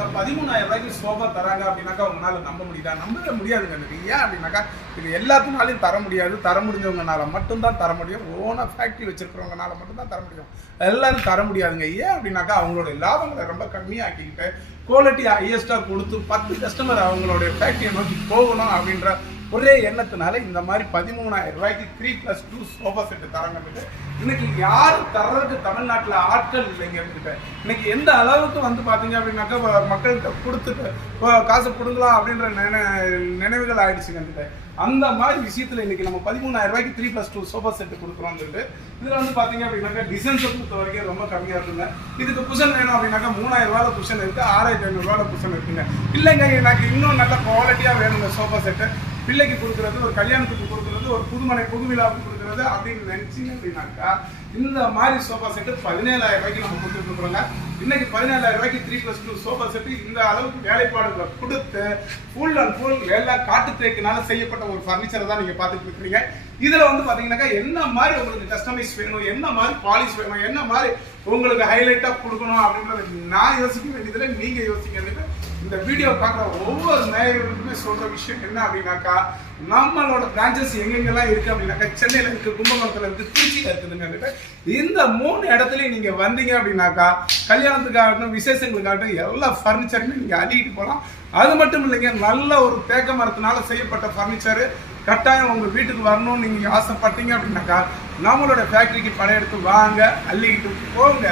13,000 ரூபாய்க்கு சோஃபா தராங்க அப்படின்னாக்கா உங்களால நம்ப முடியுதா? நம்பவே முடியாதுங்க. ஏன் அப்படின்னாக்கா இது எல்லாத்துனாலையும் தர முடியாது. தர முடிஞ்சவங்கனால மட்டும்தான் தர முடியும். ஓனா ஃபேக்ட்ரி வச்சிருக்கிறவங்கனால மட்டும்தான் தர முடியும். எல்லாரும் தர முடியாதுங்க. ஏன் அப்படின்னாக்கா அவங்களோட லாபங்களை ரொம்ப கம்மியாக்கிக்கிட்டு குவாலிட்டி ஹையஸ்டாக கொடுத்து 10 கஸ்டமர் அவங்களுடைய ஃபேக்ட்ரியை நோக்கி போகணும் அப்படின்ற ஒரே எண்ணத்தினால இந்த மாதிரி 13,000 ரூபாய்க்கு 3+2 சோஃபா செட்டு தராங்க. இன்னைக்கு யாரும் தர்றதுக்கு தமிழ்நாட்டில் ஆட்கள் இல்லைங்க. இன்னைக்கு எந்த அளவுக்கு வந்து பார்த்தீங்க அப்படின்னாக்கா மக்கள்கிட்ட கொடுத்துட்டு காசை கொடுக்கலாம் அப்படின்ற நினைவுகள் ஆயிடுச்சுங்க. அந்த மாதிரி விஷயத்தில் இன்னைக்கு நம்ம 13,000 ரூபாய்க்கு 3+2 சோஃபா செட்டு கொடுக்குறோம். இதில் வந்து பார்த்தீங்க அப்படின்னாக்கா டிசைன்ஸை பொறுத்த வரைக்கும் ரொம்ப கம்மியாக இருக்குங்க. இதுக்கு குஷன் வேணும் அப்படின்னாக்கா 3,000 ரூபாயில் குஷன் இருக்குது, 6,500 ரூபாயில் குஷன் இருக்குங்க. இல்லைங்க எனக்கு இன்னும் நல்ல குவாலிட்டியாக வேணுங்க சோஃபா செட்டு, பிள்ளைக்கு கொடுக்குறது, ஒரு கல்யாணத்துக்கு கொடுக்குறது, ஒரு புதுமனை புதுவிழாவுக்கு கொடுக்குறது அப்படின்னு நினைச்சிங்க அப்படின்னாக்கா இந்த மாதிரி சோஃபா செட்டு 17,000 ரூபாய்க்கு நம்ம கொடுத்துட்டு இருக்கிறோங்க. இன்னைக்கு 17,000 ரூபாய்க்கு 3+2 சோஃபா செட்டு இந்த அளவுக்கு வேலைப்பாடுகளை கொடுத்து ஃபுல் அண்ட் ஃபுல் எல்லாம் காட்டு தேக்கினால செய்யப்பட்ட ஒரு ஃபர்னிச்சரை தான் நீங்க பார்த்துட்டு இருக்கிறீங்க. இதுல வந்து பாத்தீங்கன்னாக்கா என்ன மாதிரி உங்களுக்கு கஸ்டமைஸ் வேணும், என்ன மாதிரி பாலிஷ் வேணும், என்ன மாதிரி உங்களுக்கு ஹைலைட்டா கொடுக்கணும் அப்படின்றது நான் யோசிக்க வேண்டியதுல நீங்க யோசிக்க வேண்டியது. இந்த வீடியோ பார்க்குற ஒவ்வொரு நேயர்களுக்குமே சொல்ற விஷயம் என்ன அப்படின்னாக்கா நம்மளோட பிரான்ச்சஸ் எங்கெங்கெல்லாம் இருக்கு அப்படின்னாக்கா சென்னையில இருக்கு, கும்பகோணத்துல இருக்கு, திருச்சியில இருக்குதுங்க. இந்த 3 இடத்துலயும் நீங்க வந்தீங்க அப்படின்னாக்கா கல்யாணத்துக்காகட்டும் விசேஷங்களுக்காகட்டும் எல்லா ஃபர்னிச்சருமே நீங்க அள்ளிட்டு போகலாம். அது மட்டும் இல்லைங்க, நல்ல ஒரு தேக்க மரத்தினால செய்யப்பட்ட ஃபர்னிச்சரு கட்டாயம் உங்க வீட்டுக்கு வரணும்னு நீங்க ஆசைப்பட்டீங்க அப்படின்னாக்கா நம்மளோட ஃபேக்டரிக்கு படையெடுத்து வாங்க, அள்ளிக்கிட்டு போங்க.